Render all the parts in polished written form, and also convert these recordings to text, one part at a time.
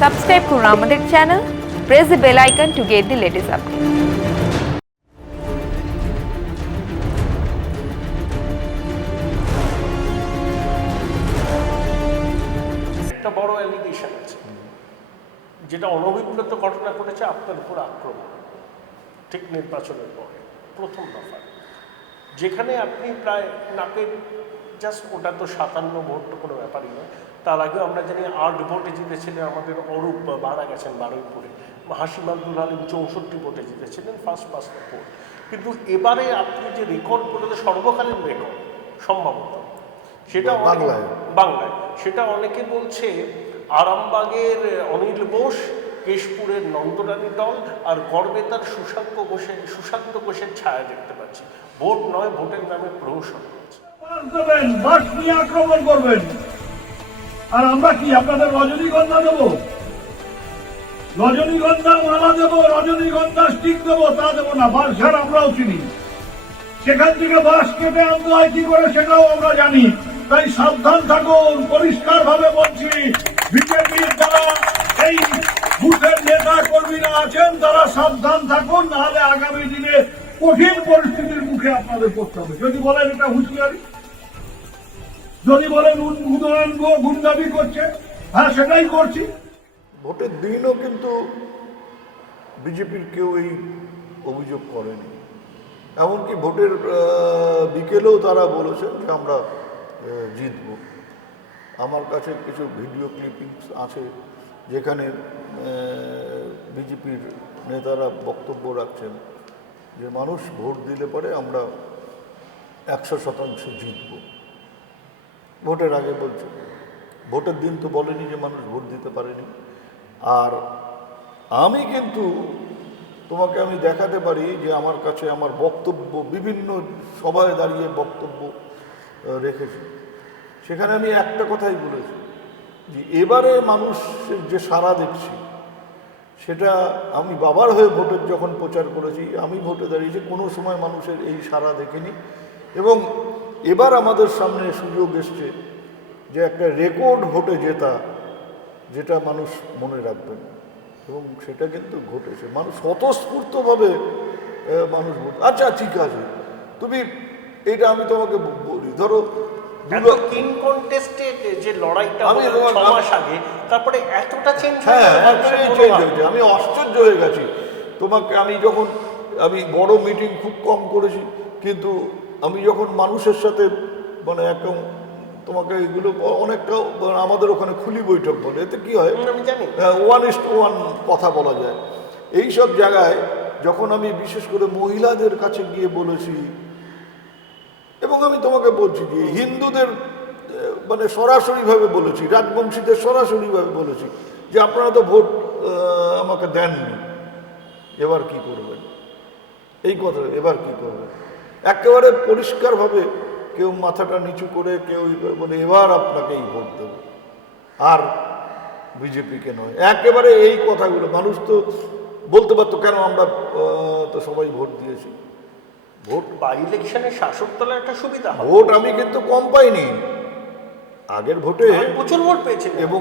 Subscribe করুন আমাদের channel, press the bell icon to get the latest update. একটা বড় অ্যালিগেশন আছে, যেটা অনভিপ্রেত ঘটনা ঘটেছে আপনার উপর আক্রমণ ঠিক নির্বাচনের পরে প্রথম দফা, যেখানে আপনি প্রায় নাকের জাস্ট ওটা তো 57 ভোট কোনো ব্যাপারই নয়। তার আগেও আমরা জানি 8 ভোটে জিতেছিলেন আমাদের অরূপ, মারা গেছেন বারুইপুরে। হাসিম আব্দুল হালিম 64 ভোটে জিতেছিলেন, ফার্স্ট ভোট। কিন্তু এবারে আপনি যে রেকর্ড বলতে সর্বকালীন রেকর্ড সম্ভবত, সেটা বাংলায় সেটা অনেকে বলছে আরামবাগের অনিল বোস, কেশপুরের নন্দরানী দল আর গড়বেতার সুশান্ত ঘোষের ছায়া দেখতে পাচ্ছি। ভোট নয়, ভোটের নামে প্রহসন হচ্ছে। আক্রমণ করবেন আর আমরা কি আপনাদের রজনীগন্ধা দেবো, রজনীগন্ধা মালা দেবো, রজনীগন্ধা স্টিক দেবো? তা দেবো না। বাঁশঝাড় আমরাও চিনি, সেখান থেকে বাঁশ কেটে আনতে হয় কি করে সেটাও আমরা জানি। তাই সাবধান থাকুন, পরিষ্কার ভাবে বলছি। বিজেপির যারা এই বুথের নেতা কর্মীরা আছেন তারা সাবধান থাকুন, নাহলে আগামী দিনে কঠিন পরিস্থিতির মুখে আপনাদের পড়তে হবে। যদি বলেন এটা হুঁশিয়ারি, যদি বলেন উন্নয়ন গুন্ডামি করছে, হ্যাঁ সেটাই করছি। ভোটের দিনও কিন্তু বিজেপির কেউ এই অভিযোগ করেনি। এমনকি ভোটের বিকেলেও তারা বলেছেন যে আমরা জিতব। আমার কাছে কিছু ভিডিও ক্লিপিংস আছে যেখানে বিজেপির নেতারা বক্তব্য রাখছেন যে মানুষ ভোট দিলে পরে আমরা 100% জিতব। ভোটের আগে বলছে, ভোটের দিন তো বলেনি যে মানুষ ভোট দিতে পারেনি। আর আমি কিন্তু তোমাকে আমি দেখাতে পারি যে আমার কাছে আমার বক্তব্য বিভিন্ন সভায় দাঁড়িয়ে বক্তব্য রেখেছি, সেখানে আমি একটা কথাই বলেছি যে এবারে মানুষের যে সাড়া দেখছি সেটা আমি বাবার হয়ে ভোটের যখন প্রচার করেছি, আমি ভোটে দাঁড়িয়েছি, কোনো সময় মানুষের এই সাড়া দেখেনি। এবং এবার আমাদের সামনে সুযোগ এসছে যে একটা রেকর্ড ভোটে জেতা, যেটা মানুষ মনে রাখবেন, এবং সেটা কিন্তু ঘটেছে। মানুষ স্বতঃস্ফূর্তভাবে মানুষ ভোট। আচ্ছা ঠিক আছে, তুমি এটা আমি তোমাকে বলি, ধরো যে লড়াইটা আমি 6 মাস আগে, তারপরে এতটা চেঞ্জ হয়েছে, আমি আশ্চর্য হয়ে গেছি। তোমাকে আমি বড় মিটিং খুব কম করেছি, কিন্তু আমি যখন মানুষের সাথে মানে একদম তোমাকে এগুলো অনেকটা আমাদের ওখানে খুলি বৈঠক বলে, এতে কি হয় আমি জানি 1:1 কথা বলা যায়। এই সব জায়গায় যখন আমি বিশেষ করে মহিলাদের কাছে গিয়ে বলেছি, এবং আমি তোমাকে বলছি যে হিন্দুদের মানে সরাসরিভাবে বলেছি, রাজবংশীদের সরাসরিভাবে বলেছি যে আপনারা তো ভোট আমাকে দেননি, এবার কি করবেন? এই কথা, এবার কি করবেন? একেবারে পরিষ্কারভাবে কেউ মাথাটা নিচু করে কেউ বলে এবার আপনাকেই ভোট দেব, আর বিজেপিকে নয়। একেবারে এই কথাগুলো মানুষ তো বলতে পারতো, কেন আমরা তো সবাই ভোট দিয়েছি। ভোট বাই ইলেকশনে শাসক দলের একটা সুবিধা, ভোট আমি কিন্তু কম পাইনি, আগের ভোটে প্রচুর ভোট পেয়েছি, এবং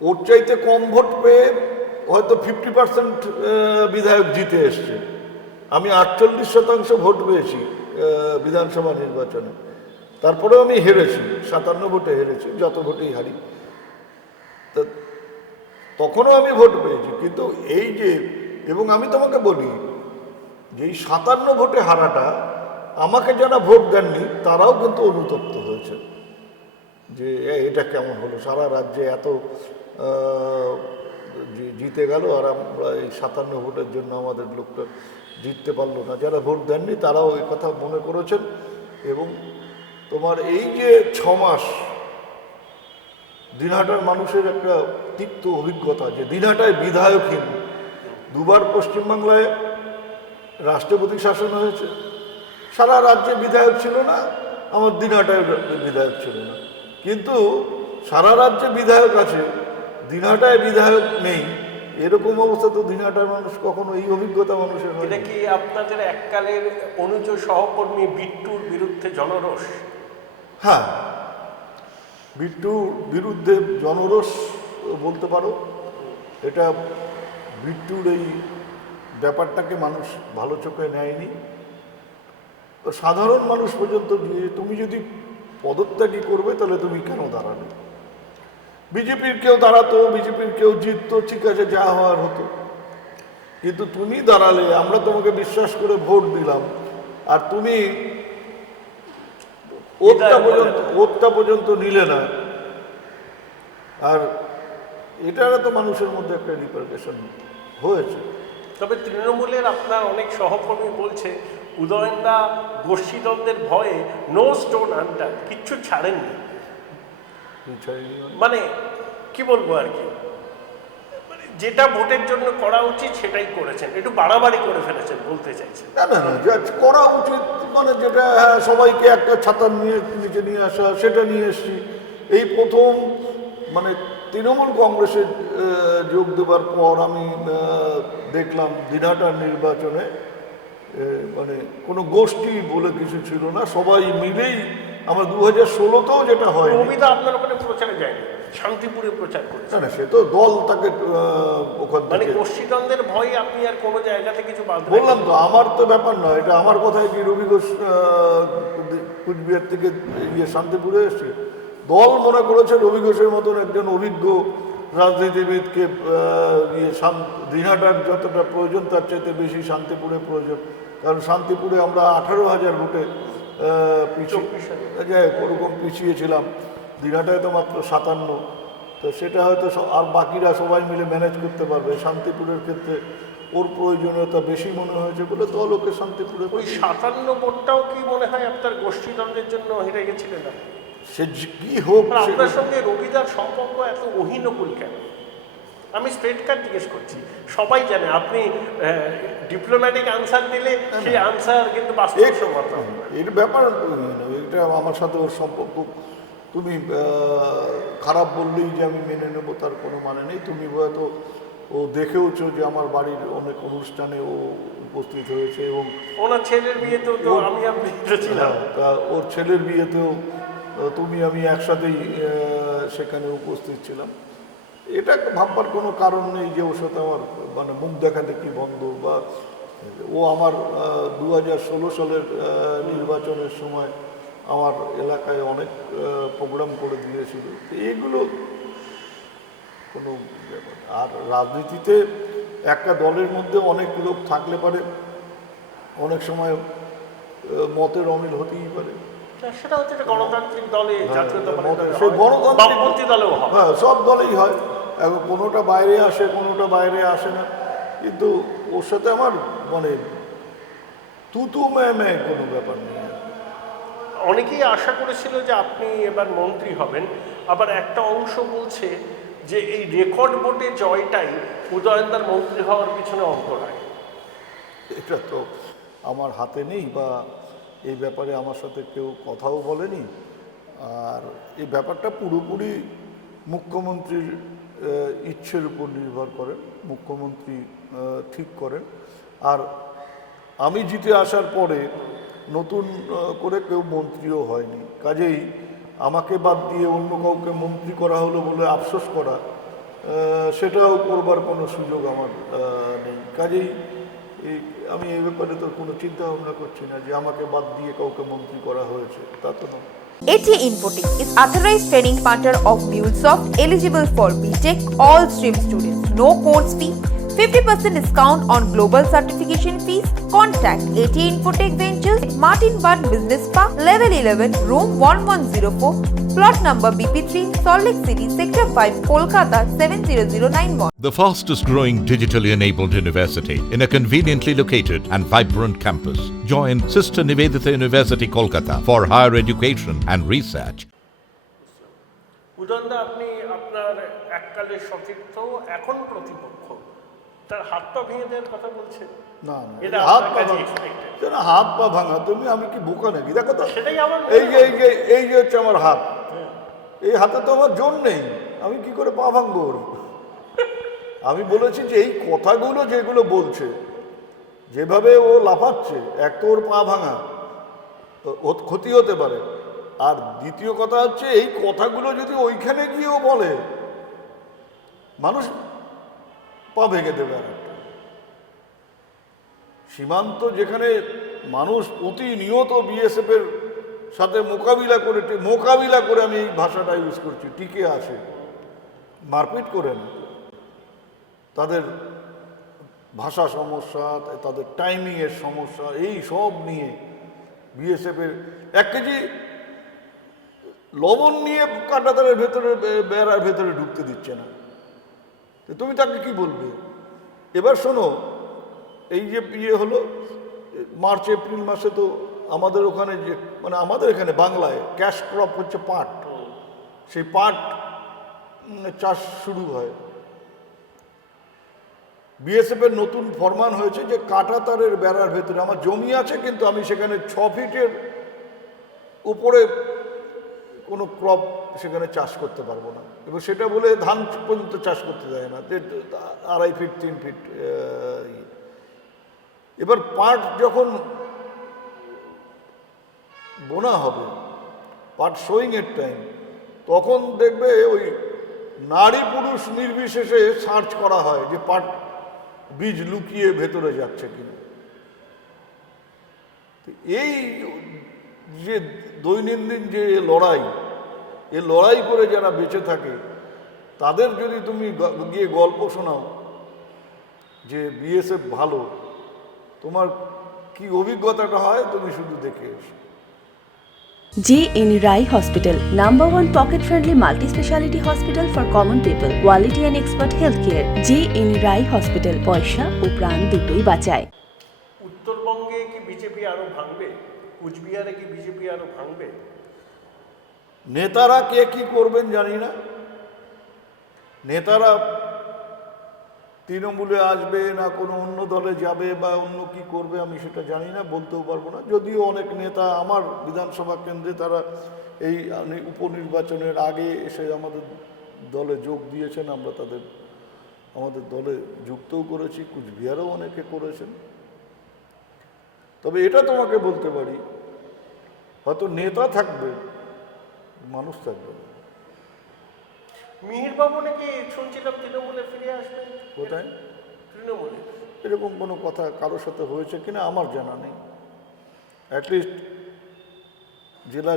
ওর চাইতে কম ভোট পেয়ে হয়তো 50% বিধায়ক জিতে এসছে। আমি 48% ভোট পেয়েছি বিধানসভা নির্বাচনে, তারপরেও আমি হেরেছি, 57 ভোটে হেরেছি, যত ভোটেই হারি। তখনও আমি ভোট পেয়েছি, কিন্তু এই যে, এবং আমি তোমাকে বলি যে এই 57 ভোটে হারাটা আমাকে যারা ভোট দেননি তারাও কিন্তু অনুতপ্ত হয়েছে যে এটা কেমন হলো, সারা রাজ্যে এত জিতে গেল আর আমরা এই 57 ভোটের জন্য আমাদের লোকটা জিততে পারলো না। যারা ভোট দেননি তারাও এই কথা মনে করেছেন। এবং তোমার এই যে 6 মাস দিনহাটার মানুষের একটা তিক্ত অভিজ্ঞতা, যে দিনহাটায় বিধায়কহীন, দুবার পশ্চিমবাংলায় রাষ্ট্রপতি শাসন হয়েছে, সারা রাজ্যে বিধায়ক ছিল না, আমার দিনহাটায় বিধায়ক ছিল না। কিন্তু সারা রাজ্যে বিধায়ক আছে, দিনহাটায় বিধায়ক নেই, এরকম অবস্থা তো দিনহাটার মানুষ কখনো এই অভিজ্ঞতা মানুষের হয়। এটা কি আপনাদের এককালের অনুজ সহকর্মী বিট্টুর বিরুদ্ধে জনরোষ? হ্যাঁ, বিট্টুর বিরুদ্ধে জনরোষ বলতে পারো। এটা বিট্টুর এই ব্যাপারটাকে মানুষ ভালো চোখে নেয়নি। সাধারণ মানুষ পর্যন্ত তুমি যদি পদত্যাগী করবে তাহলে তুমি কেন দাঁড়াবে? বিজেপির কেউ দাঁড়াতো, বিজেপির কেউ জিততো, ঠিক আছে, যা হওয়ার হতো। কিন্তু তুমি দাঁড়ালে, আমরা তোমাকে বিশ্বাস করে ভোট দিলাম, আর তুমি ওতটা পর্যন্ত নিলে না। আর এটারও তো মানুষের মধ্যে একটা রিপারকেশন হয়েছে। তবে তৃণমূলের আপনার অনেক সহকর্মী বলছে উদয়নদা গোষ্ঠীদ্বন্দ্বের ভয়ে নো স্টোন আনটার্ন, কিচ্ছু ছাড়েননি। মানে কি বলবো আর কি, মানে যেটা ভোটের জন্য করা উচিত সেটাই করেছেন, একটু বাড়াবাড়ি করে ফেলেছেন বলতে চাইছেন। না না না, যা করা উচিত মানে যেটা, হ্যাঁ, সবাইকে একটা ছাতা নিচে নিয়ে আসা, সেটা নিয়ে এসছি। এই প্রথম মানে তৃণমূল কংগ্রেসে যোগ দেবার পর আমি দেখলাম দিনহাটার নির্বাচনে মানে কোনো গোষ্ঠী বলে কিছু ছিল না, সবাই মিলেই। আমার 2016তেও যেটা হয়, রবিদা আপনার ওখানে প্রচারে যায়নি, শান্তিপুরে প্রচার করেছে। না, সে তো দল তাকে ওখান মানে থেকে, গোষ্ঠীদ্বন্দ্বের ভয়ে আপনি আর কোনো জায়গাতে কিছু বাদ বললাম তো, আমার তো ব্যাপার নয় এটা। আমার কথায় কি রবি ঘোষ কুচবিহার থেকে শান্তিপুরে এসছে, দল মনে করেছে রবি ঘোষের মতন একজন অভিজ্ঞ রাজনীতিবিদকে দিনহাটার যতটা প্রয়োজন তার চাইতে বেশি শান্তিপুরে প্রয়োজন। কারণ শান্তিপুরে আমরা 18,000 ভোটে ওরকম পিছিয়েছিলাম, দিনহাটায় তো মাত্র 57। তো সেটা হয়তো আর বাকিরা সবাই মিলে ম্যানেজ করতে পারবে। শান্তিপুরের ক্ষেত্রে ওর প্রয়োজনীয়তা বেশি মনে হয়েছে বলে দল ওকে শান্তিপুরে। ওই 57 ভোটটাও কি মনে হয় আপনার গোষ্ঠীদ্বন্দ্বের জন্য হেরে গেছিলেন? সে কি হোক, আপনার সঙ্গে রবিদার সম্পর্ক এত অহিনকুল কেন? আমি স্ট্রেট কাট জিজ্ঞেস করছি। সবাই জানে আপনি ডিপ্লোম্যাটিক আনসার দিলে সেই আনসার কিন্তু বাস্তবসম্মত। এর ব্যাপার এটা আমার সাথে ওর সম্পর্ক তুমি খারাপ বললেই যে আমি মেনে নেব তার কোনো মানে নেই। তুমি হয়তো ও দেখেওছো যে আমার বাড়ির অনেক অনুষ্ঠানে ও উপস্থিত হয়েছে, এবং ওনার ছেলের বিয়েতেও তো আমি ছিলাম। তা ওর ছেলের বিয়েতেও তুমি আমি একসাথেই সেখানে উপস্থিত ছিলাম। এটা ভাববার কোনো কারণ নেই যে ওর সাথে আমার মানে মুখ দেখা দেখি বন্ধ, বা ও আমার 2016 সালের নির্বাচনের সময় আমার এলাকায় অনেক প্রোগ্রাম করে দিয়েছিল। এগুলো কোনো ব্যাপার। আর রাজনীতিতে একটা দলের মধ্যে অনেক লোক থাকলে পারে অনেক সময় মতের অমিল হতেই পারে। সেটা হচ্ছে গণতান্ত্রিক দলে, বামপন্থী দলেও হয়, হ্যাঁ, সব দলেই হয়। এখন কোনোটা বাইরে আসে, কোনোটা বাইরে আসে না। কিন্তু ওর সাথে আমার মানে তুতু ম্যায় কোনো ব্যাপার নেই। অনেকেই আশা করেছিল যে আপনি এবার মন্ত্রী হবেন, আবার একটা অংশ বলছে যে এই রেকর্ড ভোটে জয়টাই উদয়নদার মন্ত্রী হওয়ার পিছনে অন্তরায়। এটা তো আমার হাতে নেই, বা এই ব্যাপারে আমার সাথে কেউ কথাও বলেনি। আর এই ব্যাপারটা পুরোপুরি মুখ্যমন্ত্রীর ইচ্ছের উপর নির্ভর করেন, মুখ্যমন্ত্রী ঠিক করেন। আর আমি জিতে আসার পরে নতুন করে কেউ মন্ত্রীও হয়নি, কাজেই আমাকে বাদ দিয়ে অন্য কাউকে মন্ত্রী করা হলো বলে আফসোস করা, সেটাও করবার কোনো সুযোগ আমার নেই। কাজেই আমি এই ব্যাপারে তো কোনো চিন্তা ভাবনা করছি না যে আমাকে বাদ দিয়ে কাউকে মন্ত্রী করা হয়েছে, তা তো নয়। AT Infotic is authorized training partner of MuleSoft, eligible for BTech all stream students. No course fee, 50% discount on global certification fees. Contact AT Infotech Ventures, Martin Bud Business Park, Level 11, Room 1104, Plot number BP3, Salt Lake City, Sector 5, Kolkata 70091. The fastest growing digitally enabled university in a conveniently located and vibrant campus. Join Sister Nivedita University, Kolkata for higher education and research. উদয়নদা, আপনি আপনার এককালের সতীর্থ, এখন প্রতিপক্ষ, তার হাত পা ভেঙে দেওয়ার কথা বলছেন? না, এটা হাত আপনার পা কাছে ভাঙা, expected? হাত পা ভাঙা, তুমি আমি কি বোকা নাকি? দেখো তো, সেটাই আমার এই যে হচ্ছে আমার হাত, এই হাতে তো আমার জোর নেই, আমি কি করে পা ভাঙবো ওর? আমি বলেছি যে এই কথাগুলো যেগুলো বলছে, যেভাবে ও লাফাচ্ছে, এক তো ওর পা ভাঙা, ওর ক্ষতি হতে পারে। আর দ্বিতীয় কথা হচ্ছে এই কথাগুলো যদি ওইখানে গিয়েও বলে মানুষ পা ভেঙে দেবে আর একটা। সীমান্ত যেখানে মানুষ প্রতিনিয়ত বিএসএফের সাথে মোকাবিলা করে আমি এই ভাষাটা ইউজ করছি, টিকে আছে, মারপিট করে না, তাদের ভাষা সমস্যা, তাদের টাইমিংয়ের সমস্যা, এই সব নিয়ে বিএসএফের 1 কেজি লবণ নিয়ে কাঁটাতারের ভেতরে বেড়ার ভেতরে ঢুকতে দিচ্ছে না, তো তুমি তাকে কি বলবে? এবার শোনো, এই যে হলো মার্চ এপ্রিল মাসে তো আমাদের ওখানে যে মানে আমাদের এখানে বাংলায় ক্যাশ ক্রপ হচ্ছে পাট, সেই পাট চাষ শুরু হয়। বিএসএফের নতুন ফরমান হয়েছে যে কাঁটাতারের বেড়ার ভেতরে আমার জমি আছে, কিন্তু আমি সেখানে 6 ফিটের উপরে কোনো ক্রপ সেখানে চাষ করতে পারবো না। এবার সেটা বলে ধান পর্যন্ত চাষ করতে দেয় না, যে 2.5 ফিট 3 ফিট। এবার পাট যখন বোনা হবে, পাট সোয়িংয়ের টাইম, তখন দেখবে ওই নারী পুরুষ নির্বিশেষে সার্চ করা হয় যে পাট বীজ লুকিয়ে ভেতরে যাচ্ছে কিনা। এই যে দৈনন্দিন যে লড়াই, এই লড়াই করে যারা বেঁচে থাকে তাদের যদি তুমি গিয়ে গল্প শোনাও যে বিএসএফ ভালো, তোমার কি অভিজ্ঞতাটা হয় তুমি শুধু দেখে এসো। JN Rai Hospital, #1 pocket-friendly multi-speciality hospital for common people, quality and expert healthcare. JN Rai Hospital, পয়সা ও প্রাণ দুটোই বাঁচায়। উত্তরবঙ্গে কি বিজেপি আরো ভাঙবে? কুচবিহারে কি বিজেপি আরো ভাঙবে? নেতারা কে কি করবেন জানি না, নেতারা তৃণমূলে আসবে না কোনো অন্য দলে যাবে বা অন্য কি করবে আমি সেটা জানি না, বলতেও পারবো না। যদিও অনেক নেতা আমার বিধানসভা কেন্দ্রে তারা এই উপনির্বাচনের আগে এসে আমাদের দলে যোগ দিয়েছেন, আমরা তাদের আমাদের দলে যুক্তও করেছি, কুচবিহারেও অনেকে করেছেন। তবে এটা তোমাকে বলতে পারি, হয়তো নেতা থাকবে, মানুষ থাকবে না। মিহির বাবু নাকি শুনছিলাম তৃণমূলে ফিরে আসবেন। কোথায়? তৃণমূলে। এরকম কোনো কথা কারোর সাথে হয়েছে কিনা আমার জানা নেই। অ্যাটলিস্ট জেলা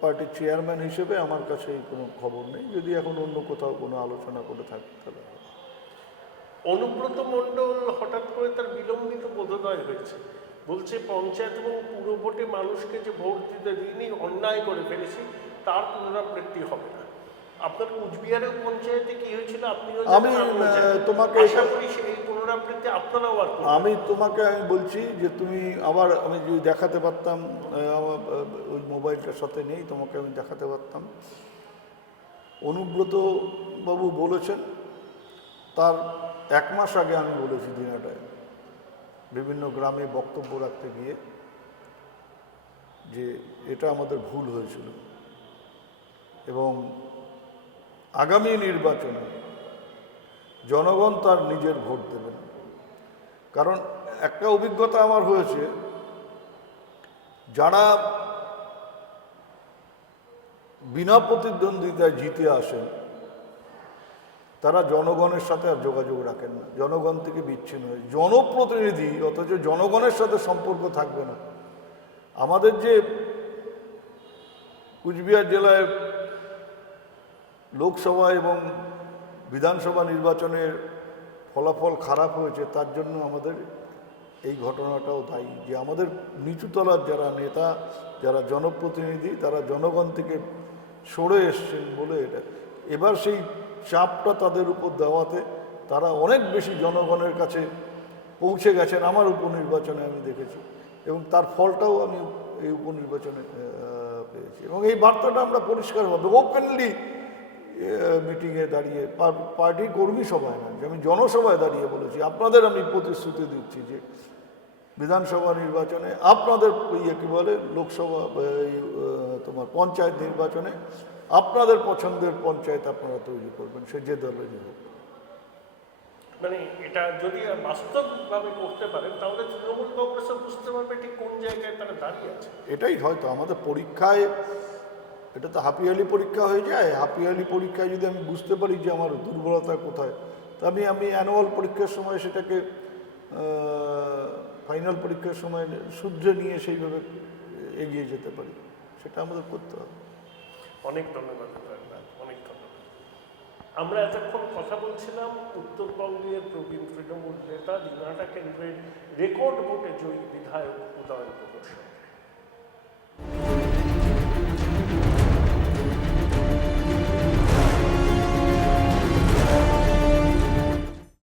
পার্টির চেয়ারম্যান হিসেবে আমার কাছে কোনো খবর নেই। যদি এখন অন্য কোথাও কোনো আলোচনা করে থাকে তাহলে। অনুব্রত মণ্ডল হঠাৎ করে তার বিলম্বিত বোধোদয় হয়েছে, বলছে পঞ্চায়েত এবং পুর ভোটে মানুষকে যে ভোট দিতে দিইনি, অন্যায় করে ফেলেছি, তার পুনরাবৃত্তি হবে না। আপনার কুচবিহারের পঞ্চায়েতে কি হয়েছিল আপনিও আমি তোমাকে আশা করি সেই পুনরাবৃত্তি আপনারাও আর আমি বলছি যে তুমি আবার আমি যদি দেখাতে পারতাম, ওই মোবাইলটার সাথে নেই, তোমাকে আমি দেখাতে পারতাম। অনুব্রত বাবু বলেছেন, তার 1 মাস আগে আমি বলেছি দিনাটায় বিভিন্ন গ্রামে বক্তব্য রাখতে গিয়ে যে এটা আমাদের ভুল হয়েছিল এবং আগামী নির্বাচনে জনগণ তার নিজের ভোট দেবেন। কারণ একটা অভিজ্ঞতা আমার হয়েছে, যারা বিনা প্রতিদ্বন্দ্বিতায় জিতে আসেন তারা জনগণের সাথে আর যোগাযোগ রাখেন না, জনগণ থেকে বিচ্ছিন্ন হয়ে জনপ্রতিনিধি, অথচ জনগণের সাথে সম্পর্ক থাকবে না। আমাদের যে কুচবিহার জেলায় লোকসভা এবং বিধানসভা নির্বাচনের ফলাফল খারাপ হয়েছে, তার জন্য আমাদের এই ঘটনাটাও দায়ী যে আমাদের নিচুতলার যারা নেতা, যারা জনপ্রতিনিধি, তারা জনগণ থেকে সরে এসছেন বলে এটা। এবার সেই চাপটা তাদের উপর দেওয়াতে তারা অনেক বেশি জনগণের কাছে পৌঁছে গেছেন আমার উপনির্বাচনে আমি দেখেছি, এবং তার ফলটাও আমি এই উপনির্বাচনে পেয়েছি। এবং এই বার্তাটা আমরা পরিষ্কারভাবে ওপেনলি মিটিংয়ে দাঁড়িয়ে, পার্টি কর্মী সভায় না, যে আমি জনসভায় দাঁড়িয়ে বলেছি, আপনাদের আমি প্রতিশ্রুতি দিচ্ছি যে বিধানসভা নির্বাচনে আপনাদের কী বলে লোকসভা তোমার পঞ্চায়েত নির্বাচনে আপনাদের পছন্দের পঞ্চায়েত আপনারা তৈরি করবেন, সে যে দলেরই হোক। মানে এটা যদি বাস্তবভাবে করতে পারেন তাহলে তৃণমূল কংগ্রেসও বুঝতে পারবে ঠিক কোন জায়গায় তারা দাঁড়িয়ে আছে। এটাই হয়তো আমাদের পরীক্ষায় এটা তো হাফ ইয়ারলি পরীক্ষা হয়ে যায়। হাফ ইয়ারলি পরীক্ষায় যদি আমি বুঝতে পারি যে আমার দুর্বলতা কোথায়, তা আমি অ্যানুয়াল পরীক্ষার সময় সেটাকে ফাইনাল পরীক্ষার সময় শুধরে নিয়ে সেইভাবে এগিয়ে যেতে পারি, সেটা আমাদের করতে হবে। অনেক ধন্যবাদ, অনেক ধন্যবাদ। আমরা এতক্ষণ কথা বলছিলাম উত্তরবঙ্গের প্রবীণ তৃণমূল নেতা দিনহাটা কেন্দ্রের রেকর্ড ভোটে জয়ী বিধায়ক উদয়ন প্রকৌশল।